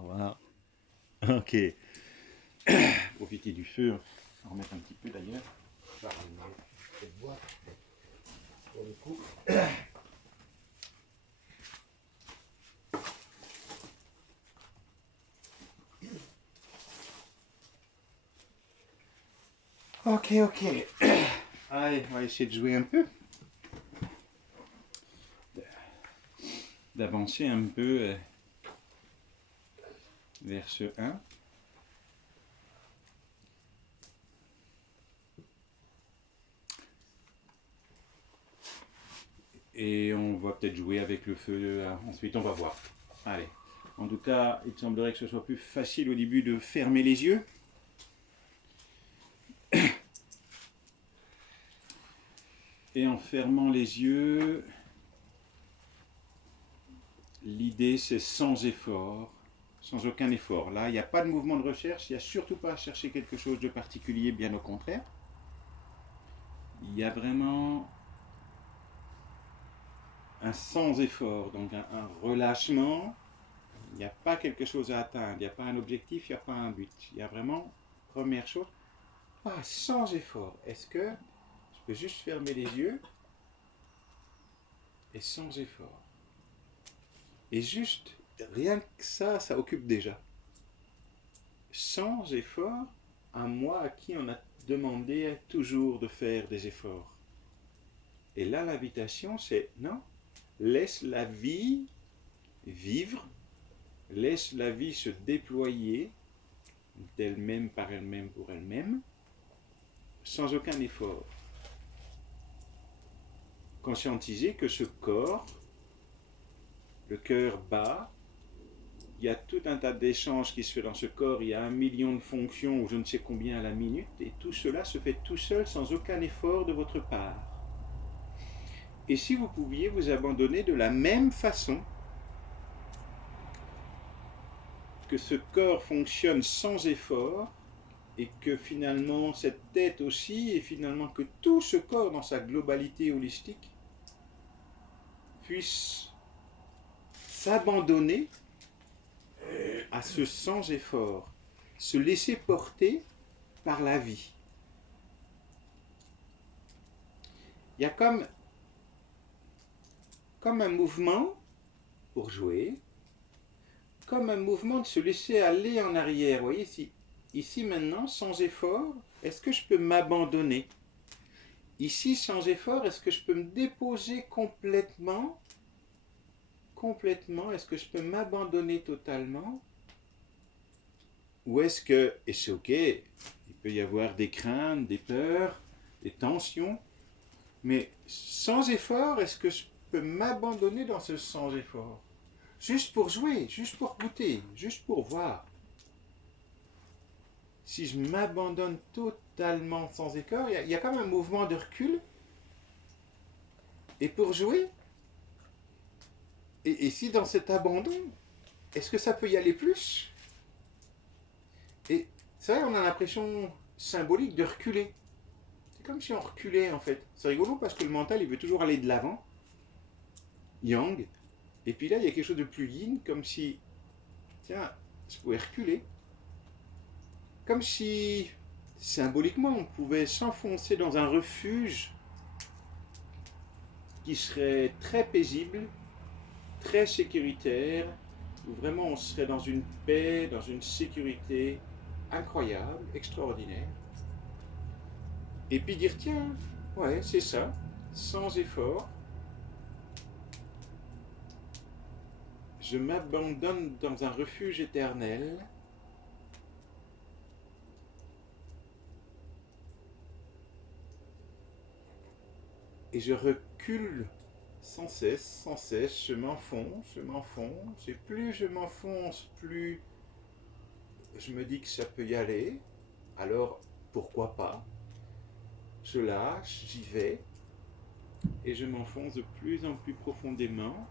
Au revoir. Ok. Profiter du feu. On va remettre un petit peu d'ailleurs. Je vais ramener cette boîte pour le coup. Ok, ok. Allez, on va essayer de jouer un peu. D'avancer un peu vers ce 1. Et on va peut-être jouer avec le feu. Ensuite, on va voir. Allez. En tout cas, il semblerait que ce soit plus facile au début de fermer les yeux. Et en fermant les yeux, l'idée c'est sans effort, sans aucun effort. Là, il n'y a pas de mouvement de recherche, il n'y a surtout pas à chercher quelque chose de particulier, bien au contraire. Il y a vraiment un sans effort, donc un relâchement. Il n'y a pas quelque chose à atteindre, il n'y a pas un objectif, il n'y a pas un but. Il y a vraiment, première chose, sans effort. Est-ce que je peux juste fermer les yeux et sans effort? Et juste, rien que ça occupe déjà. Sans effort, à moi à qui on a demandé toujours de faire des efforts. Et là, l'invitation, c'est non, laisse la vie vivre, laisse la vie se déployer d'elle-même par elle-même pour elle-même, sans aucun effort. Conscientiser que ce corps, le cœur bat, il y a tout un tas d'échanges qui se fait dans ce corps, il y a 1 million de fonctions ou je ne sais combien à la minute, et tout cela se fait tout seul sans aucun effort de votre part. Et si vous pouviez vous abandonner de la même façon que ce corps fonctionne sans effort, et que finalement cette tête aussi, et finalement que tout ce corps dans sa globalité holistique puisse s'abandonner à ce sans effort, se laisser porter par la vie. Il y a comme un mouvement pour jouer, comme un mouvement de se laisser aller en arrière. Vous voyez, ici maintenant, sans effort, est-ce que je peux m'abandonner? Ici, sans effort, est-ce que je peux me déposer complètement? Est-ce que je peux m'abandonner totalement? Ou est-ce que, et c'est ok, il peut y avoir des craintes, des peurs, des tensions, mais sans effort, est-ce que je peux m'abandonner dans ce sans effort? Juste pour jouer, juste pour goûter, juste pour voir. Si je m'abandonne totalement sans effort, il y a comme un mouvement de recul. Et pour jouer, et si dans cet abandon, est-ce que ça peut y aller plus? Et c'est vrai, on a l'impression symbolique de reculer. C'est comme si on reculait en fait. C'est rigolo parce que le mental, il veut toujours aller de l'avant, yang. Et puis là, il y a quelque chose de plus yin, comme si, tiens, je pouvais reculer. Comme si, symboliquement, on pouvait s'enfoncer dans un refuge qui serait très paisible, très sécuritaire, où vraiment on serait dans une paix, dans une sécurité incroyable, extraordinaire. Et puis dire, tiens, ouais, c'est ça, sans effort, je m'abandonne dans un refuge éternel. Et je recule sans cesse, je m'enfonce, et plus je m'enfonce, plus je me dis que ça peut y aller, alors pourquoi pas? Je lâche, j'y vais, et je m'enfonce de plus en plus profondément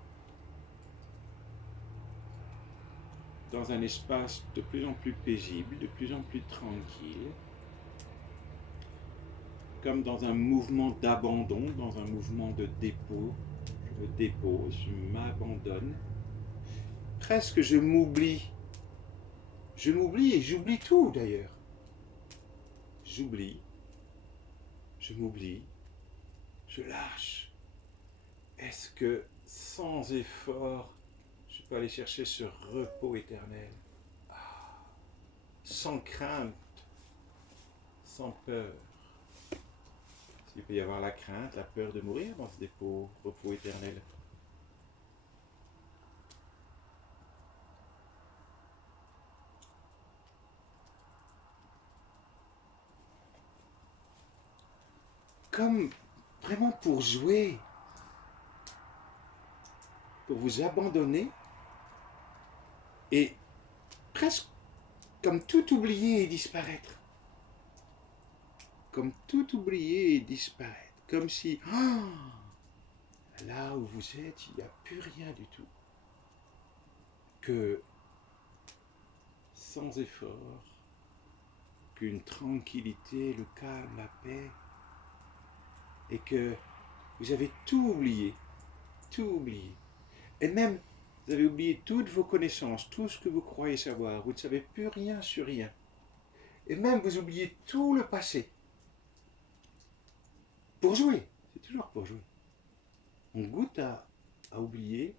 dans un espace de plus en plus paisible, de plus en plus tranquille, comme dans un mouvement d'abandon, dans un mouvement de dépôt. Je me dépose, je m'abandonne, presque je m'oublie Je m'oublie et j'oublie tout d'ailleurs. J'oublie, je m'oublie, je lâche. Est-ce que sans effort, je peux aller chercher ce repos éternel, sans crainte, sans peur? Il peut y avoir la crainte, la peur de mourir dans ce dépôt, repos éternel. Comme vraiment pour jouer, pour vous abandonner et presque comme tout oublier et disparaître. Comme tout oublier et disparaître. Comme si, là où vous êtes, il n'y a plus rien du tout. Que sans effort, qu'une tranquillité, le calme, la paix, et que vous avez tout oublié, tout oublié. Et même, vous avez oublié toutes vos connaissances, tout ce que vous croyez savoir, vous ne savez plus rien sur rien. Et même, vous oubliez tout le passé. Pour jouer, c'est toujours pour jouer. On goûte à oublier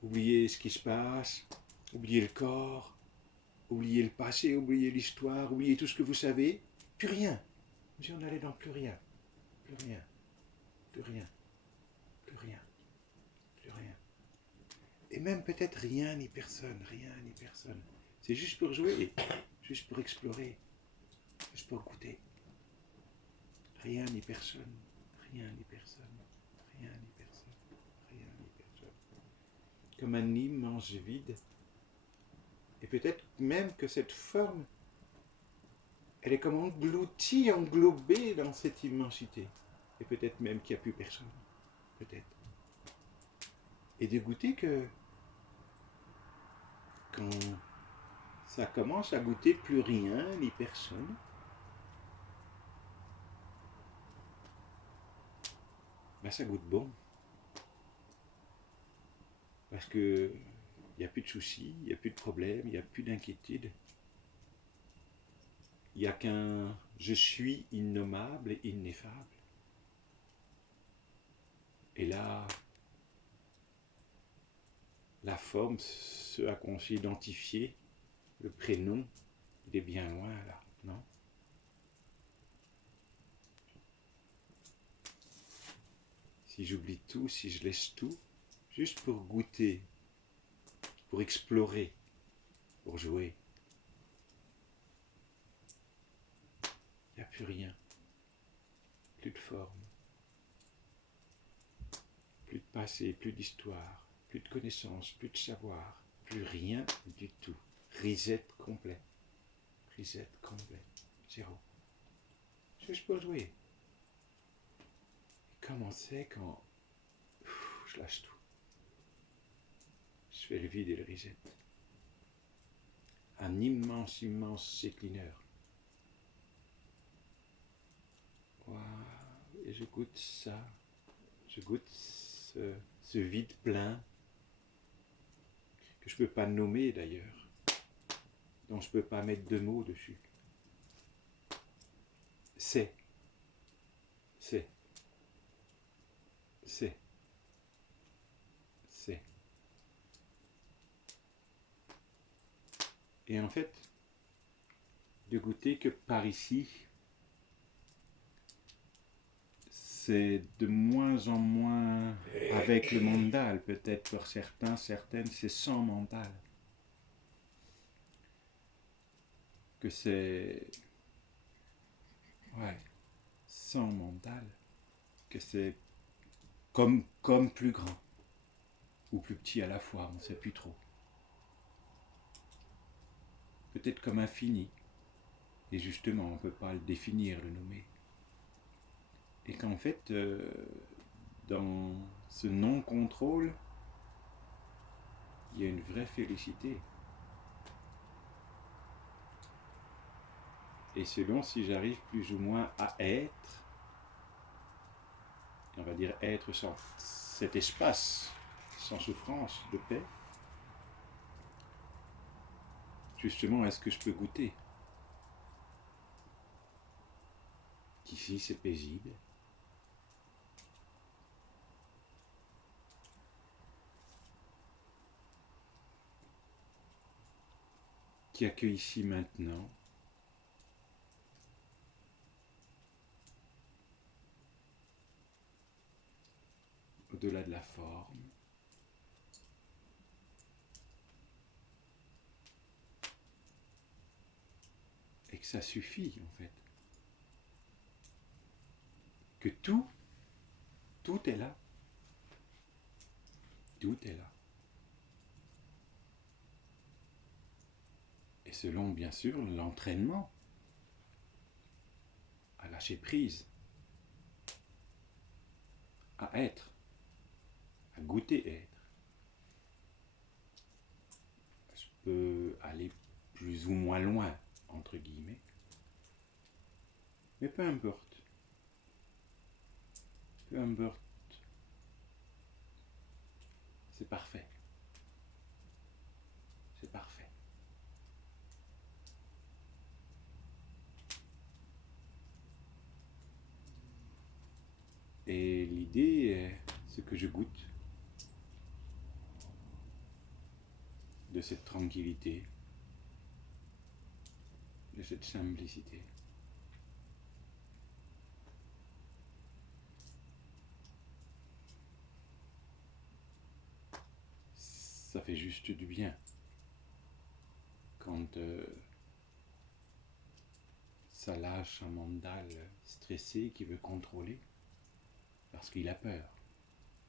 ce qui se passe, oublier le corps, oublier le passé, oublier l'histoire, oublier tout ce que vous savez, plus rien. Si on allait dans plus rien, plus rien, plus rien, plus rien, plus rien. Et même peut-être rien ni personne, rien ni personne. C'est juste pour jouer, juste pour explorer, juste pour goûter. Rien ni personne, rien ni personne, rien ni personne, rien ni personne. Comme un immense vide. Et peut-être même que cette forme, elle est comme engloutie, englobée dans cette immensité. Et peut-être même qu'il n'y a plus personne. Peut-être. Et de goûter que quand ça commence à goûter plus rien ni personne, ben ça goûte bon. Parce que il n'y a plus de soucis, il n'y a plus de problèmes, il n'y a plus d'inquiétude. Il n'y a qu'un je suis innommable et ineffable. Et là, la forme, ce à quoi on s'est identifié, le prénom, il est bien loin là, non? Si j'oublie tout, si je laisse tout, juste pour goûter, pour explorer, pour jouer, il n'y a plus rien, plus de forme, plus de passé, plus d'histoire, plus de connaissances, plus de savoir, plus rien du tout. Reset complet. Reset complet. Zéro. Juste pour jouer. Comment c'est quand je lâche tout? Je fais le vide et le reset. Un immense, immense séclineur. Wow. Et je goûte ça. Je goûte ce vide plein que je ne peux pas nommer d'ailleurs, dont je ne peux pas mettre de mots dessus. C'est. Et en fait, de goûter que par ici, c'est de moins en moins avec le mental, peut-être pour certains, certaines, c'est sans mental. Que c'est, sans mental, que c'est comme plus grand, ou plus petit à la fois, on ne sait plus trop. Peut-être comme infini, et justement, on ne peut pas le définir, le nommer. Et qu'en fait, dans ce non-contrôle, il y a une vraie félicité. Et selon si j'arrive plus ou moins à être, on va dire être sans cet espace, sans souffrance, de paix, justement, est-ce que je peux goûter? Qu'ici, c'est paisible. Qu'il n'y a que ici maintenant. Au-delà de la forme. Et que ça suffit, en fait. Que tout est là. Tout est là. Et selon, bien sûr, l'entraînement à lâcher prise, à être, à goûter être. Je peux aller plus ou moins loin, entre guillemets, mais peu importe. Peu importe. C'est parfait. C'est parfait. Et l'idée, c'est que je goûte de cette tranquillité, de cette simplicité. Ça fait juste du bien quand ça lâche un mental stressé qui veut contrôler parce qu'il a peur.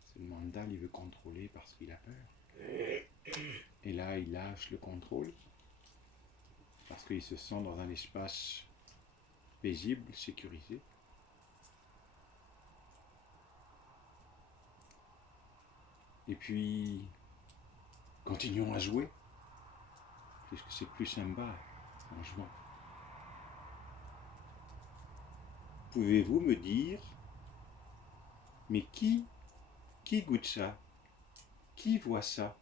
C'est le mental, il veut contrôler parce qu'il a peur. Et là, il lâche le contrôle parce qu'il se sent dans un espace paisible, sécurisé. Et puis, continuons à jouer, puisque c'est plus sympa en jouant. Pouvez-vous me dire, mais qui goûte ça? Qui voit ça?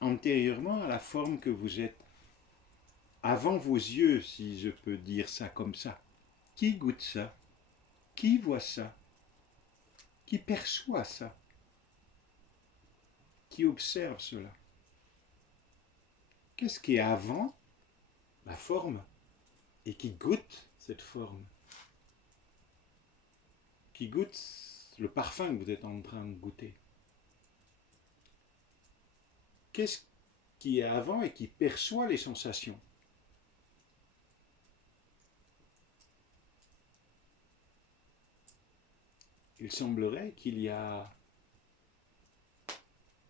Antérieurement à la forme que vous êtes, avant vos yeux, si je peux dire ça comme ça. Qui goûte ça? Qui voit ça? Qui perçoit ça? Qui observe cela? Qu'est-ce qui est avant la forme et qui goûte cette forme? Qui goûte le parfum que vous êtes en train de goûter? Qu'est-ce qui est avant et qui perçoit les sensations? Il semblerait qu'il y a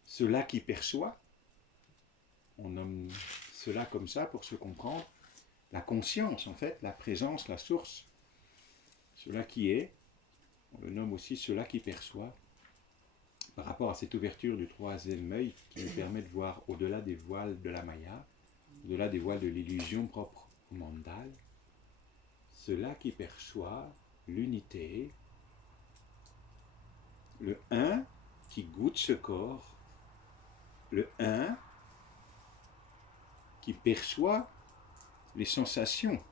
cela qui perçoit, on nomme cela comme ça pour se comprendre, la conscience en fait, la présence, la source, cela qui est, on le nomme aussi cela qui perçoit, par rapport à cette ouverture du troisième œil qui nous permet de voir au-delà des voiles de la Maya, au-delà des voiles de l'illusion propre au mental, cela qui perçoit l'unité, le un qui goûte ce corps, le un qui perçoit les sensations,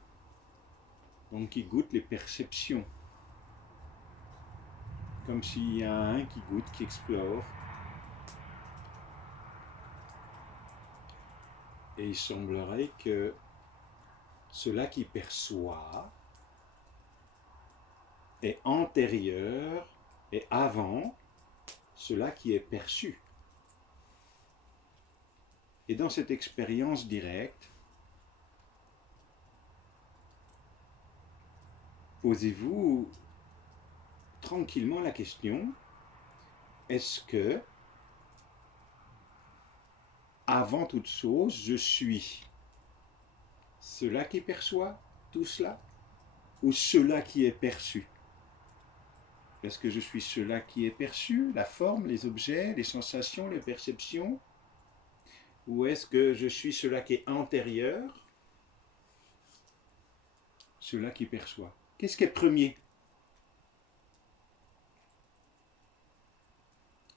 donc qui goûte les perceptions, comme s'il y a un qui goûte, qui explore. Et il semblerait que cela qui perçoit est antérieur et avant cela qui est perçu. Et dans cette expérience directe, posez-vous tranquillement la question, est-ce que, avant toute chose, je suis cela qui perçoit tout cela ou cela qui est perçu? Est-ce que je suis cela qui est perçu, la forme, les objets, les sensations, les perceptions? Ou est-ce que je suis cela qui est antérieur, cela qui perçoit? Qu'est-ce qui est premier?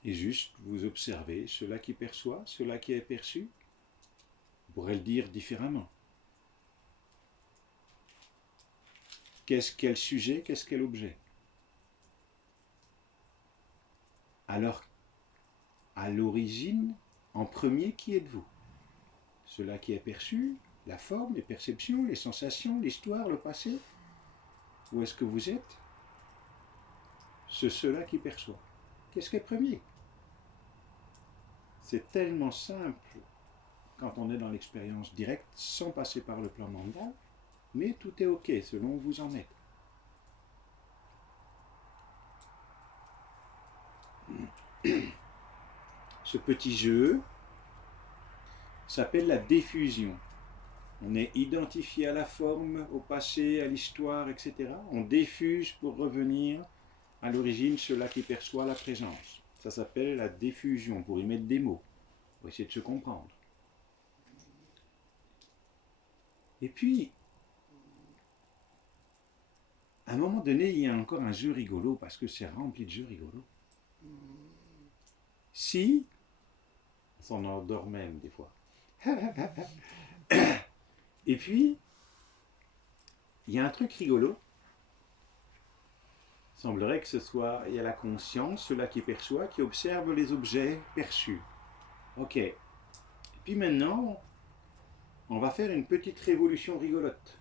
Et juste, vous observez cela qui perçoit, cela qui est perçu. pourrait le dire différemment. Quel sujet, qu'est-ce quel objet? Alors, à l'origine, en premier, qui êtes-vous? Cela qui est perçu, la forme, les perceptions, les sensations, l'histoire, le passé? Ou est-ce que vous êtes cela qui perçoit? Qu'est-ce qui est premier? C'est tellement simple quand on est dans l'expérience directe, sans passer par le plan mental, mais tout est ok selon où vous en êtes. Ce petit jeu s'appelle la diffusion. On est identifié à la forme, au passé, à l'histoire, etc. On diffuse pour revenir à l'origine, cela qui perçoit la présence. Ça s'appelle la diffusion, pour y mettre des mots, pour essayer de se comprendre. Et puis, à un moment donné, il y a encore un jeu rigolo, parce que c'est rempli de jeux rigolos. Si, on s'en endort même des fois. Et puis, il y a un truc rigolo. Il semblerait que il y a la conscience, cela qui perçoit, qui observe les objets perçus. Ok. Et puis maintenant, on va faire une petite révolution rigolote.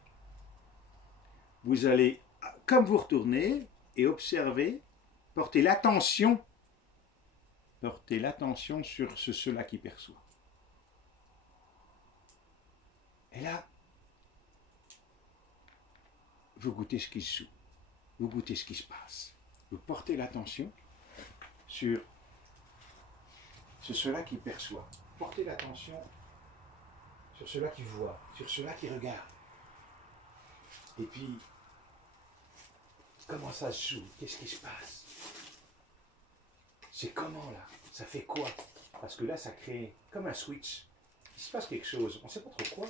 Vous allez, comme vous retournez, et observer, porter l'attention sur cela qui perçoit. Et là, vous goûtez ce qui se joue, vous goûtez ce qui se passe. Vous portez l'attention sur cela qui perçoit. Portez l'attention sur cela qui voit, sur cela qui regarde. Et puis, comment ça se joue? Qu'est-ce qui se passe? C'est comment là? Ça fait quoi? Parce que là, ça crée comme un switch. Il se passe quelque chose. On ne sait pas trop quoi.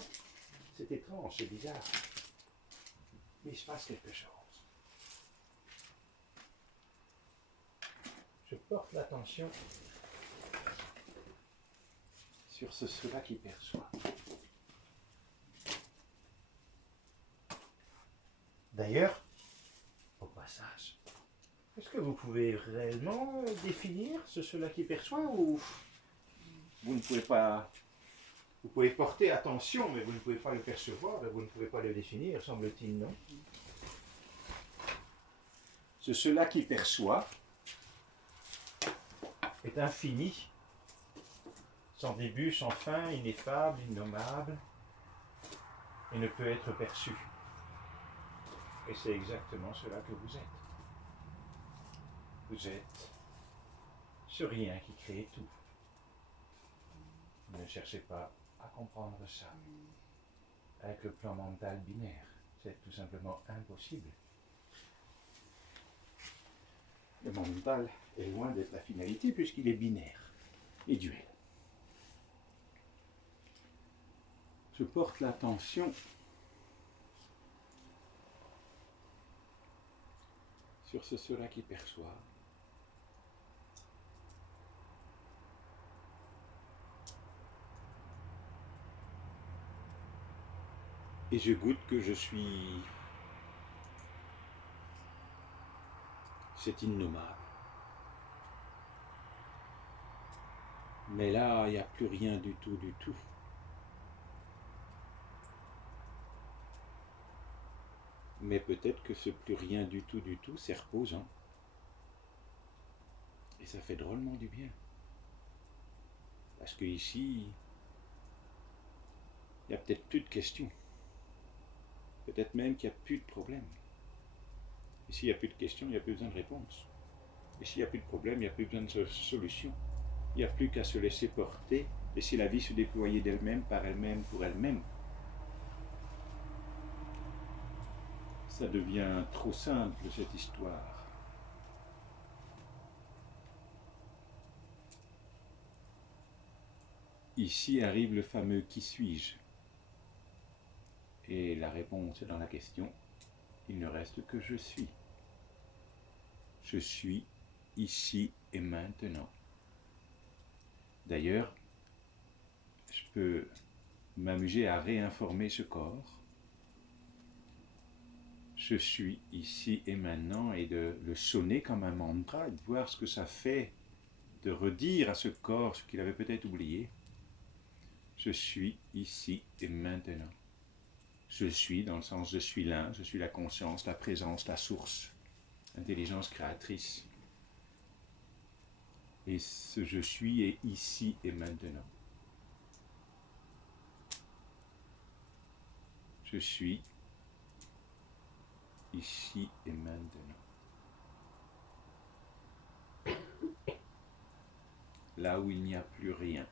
C'est étrange, c'est bizarre. Mais il se passe quelque chose. Je porte l'attention sur cela qui perçoit. D'ailleurs, au passage, est-ce que vous pouvez réellement définir cela qui perçoit ou vous ne pouvez pas? Vous pouvez porter attention, mais vous ne pouvez pas le percevoir, vous ne pouvez pas le définir, semble-t-il, non? Cela qui perçoit est infini, sans début, sans fin, ineffable, innommable, et ne peut être perçu. Et c'est exactement cela que vous êtes. Vous êtes ce rien qui crée tout. Ne cherchez pas à comprendre ça avec le plan mental binaire. C'est tout simplement impossible. Le mental est loin d'être la finalité puisqu'il est binaire et duel. Je porte l'attention sur cela qui perçoit. Et je goûte que je suis... C'est innommable. Mais là, il n'y a plus rien du tout, du tout. Mais peut-être que ce plus rien du tout, c'est reposant. Et ça fait drôlement du bien. Parce que ici, il n'y a peut-être plus de questions. Peut-être même qu'il n'y a plus de problème. Et s'il n'y a plus de questions, il n'y a plus besoin de réponse. Et s'il n'y a plus de problème, il n'y a plus besoin de solution. Il n'y a plus qu'à se laisser porter, laisser la vie se déployer d'elle-même, par elle-même, pour elle-même. Ça devient trop simple, cette histoire. Ici arrive le fameux « qui suis-je » Et la réponse est dans la question. Il ne reste que je suis. Je suis ici et maintenant. D'ailleurs, je peux m'amuser à réinformer ce corps. Je suis ici et maintenant, et de le sonner comme un mantra, et de voir ce que ça fait, de redire à ce corps ce qu'il avait peut-être oublié. Je suis ici et maintenant. Je suis dans le sens je suis l'un, je suis la conscience, la présence, la source, l'intelligence créatrice. Et ce je suis est ici et maintenant. Je suis ici et maintenant. Là où il n'y a plus rien.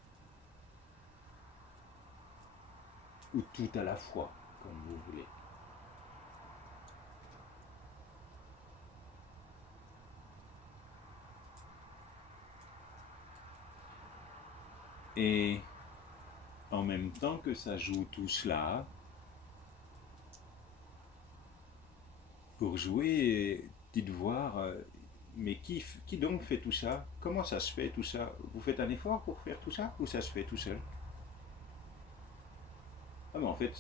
Ou tout à la fois, comme vous voulez. Et en même temps que ça joue tout cela, pour jouer, dites voir, mais qui donc fait tout ça? Comment ça se fait tout ça? Vous faites un effort pour faire tout ça ou ça se fait tout seul? Ah mais en fait,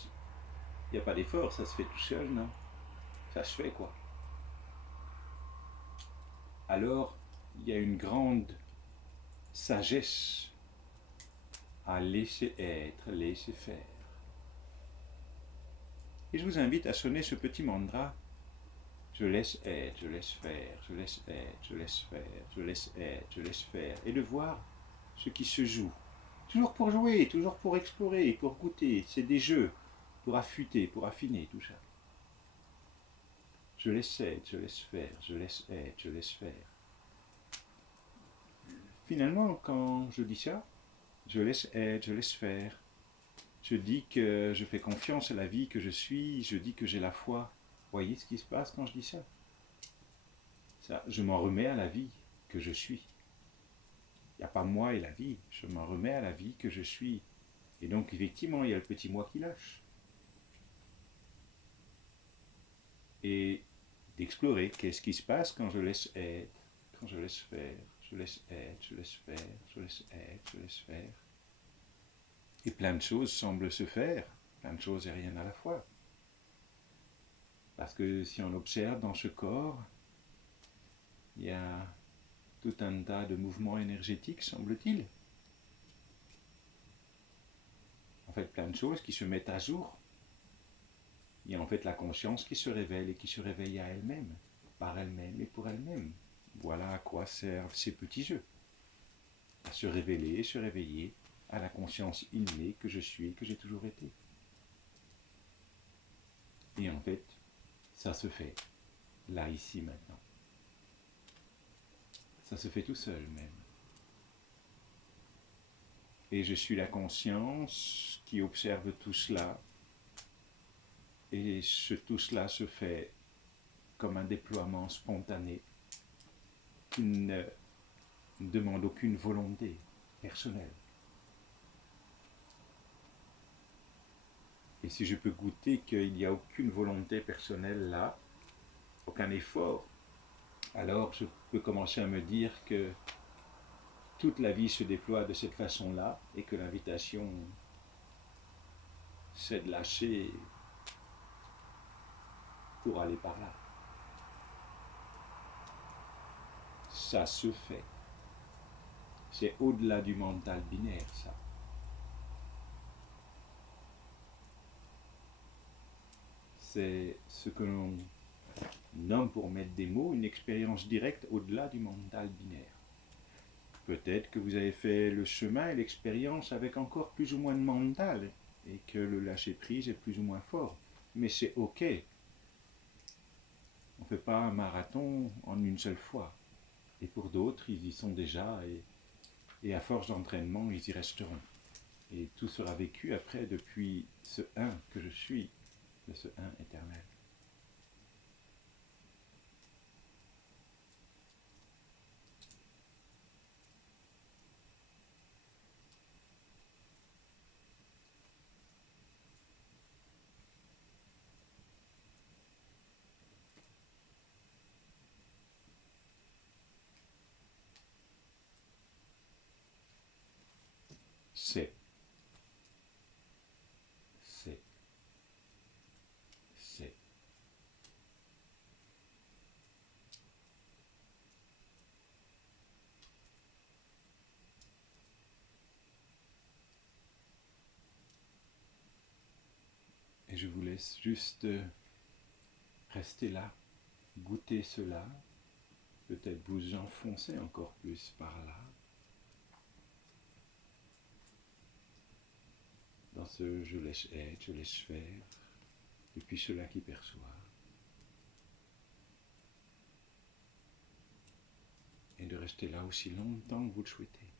il n'y a pas d'effort, ça se fait tout seul, non? Ça se fait quoi? Alors, il y a une grande sagesse à laisser être, laisser faire. Et je vous invite à sonner ce petit mantra. Je laisse être, je laisse faire, je laisse être, je laisse faire, je laisse être, je laisse faire. Et de voir ce qui se joue. Toujours pour jouer, toujours pour explorer, pour goûter. C'est des jeux pour affûter, pour affiner tout ça. Je laisse être, je laisse faire, je laisse être, je laisse faire. Finalement, quand je dis ça, je laisse être, je laisse faire. Je dis que je fais confiance à la vie que je suis, je dis que j'ai la foi. Voyez ce qui se passe quand je dis ça? Je m'en remets à la vie que je suis. Il n'y a pas moi et la vie, je m'en remets à la vie que je suis. Et donc effectivement, il y a le petit moi qui lâche. Et d'explorer qu'est-ce qui se passe quand je laisse être, quand je laisse faire, je laisse être, je laisse faire, je laisse être, je laisse faire. Et plein de choses semblent se faire, plein de choses et rien à la fois. Parce que si on observe dans ce corps, il y a tout un tas de mouvements énergétiques, semble-t-il. En fait, plein de choses qui se mettent à jour. Il y a en fait la conscience qui se révèle et qui se réveille à elle-même, par elle-même et pour elle-même. Voilà à quoi servent ces petits jeux. À se révéler, se réveiller à la conscience innée que je suis, que j'ai toujours été. Et en fait, ça se fait, là, ici, maintenant. Ça se fait tout seul même. Et je suis la conscience qui observe tout cela. Et tout cela se fait comme un déploiement spontané qui ne demande aucune volonté personnelle. Et si je peux goûter qu'il n'y a aucune volonté personnelle là, aucun effort, alors je peux commencer à me dire que toute la vie se déploie de cette façon-là et que l'invitation, c'est de lâcher pour aller par là. Ça se fait. C'est au-delà du mental binaire, ça. C'est ce que l'on nomme, pour mettre des mots, une expérience directe au-delà du mental binaire. Peut-être que vous avez fait le chemin et l'expérience avec encore plus ou moins de mental et que le lâcher-prise est plus ou moins fort. Mais c'est ok. On ne fait pas un marathon en une seule fois. Et pour d'autres, ils y sont déjà et à force d'entraînement, ils y resteront. Et tout sera vécu après depuis ce un que je suis, de ce un éternel. C'est. je vous laisse juste rester là, goûter cela, peut-être vous enfoncer encore plus par là, dans ce je laisse être, je laisse faire, depuis cela qui perçoit. Et de rester là aussi longtemps que vous le souhaitez.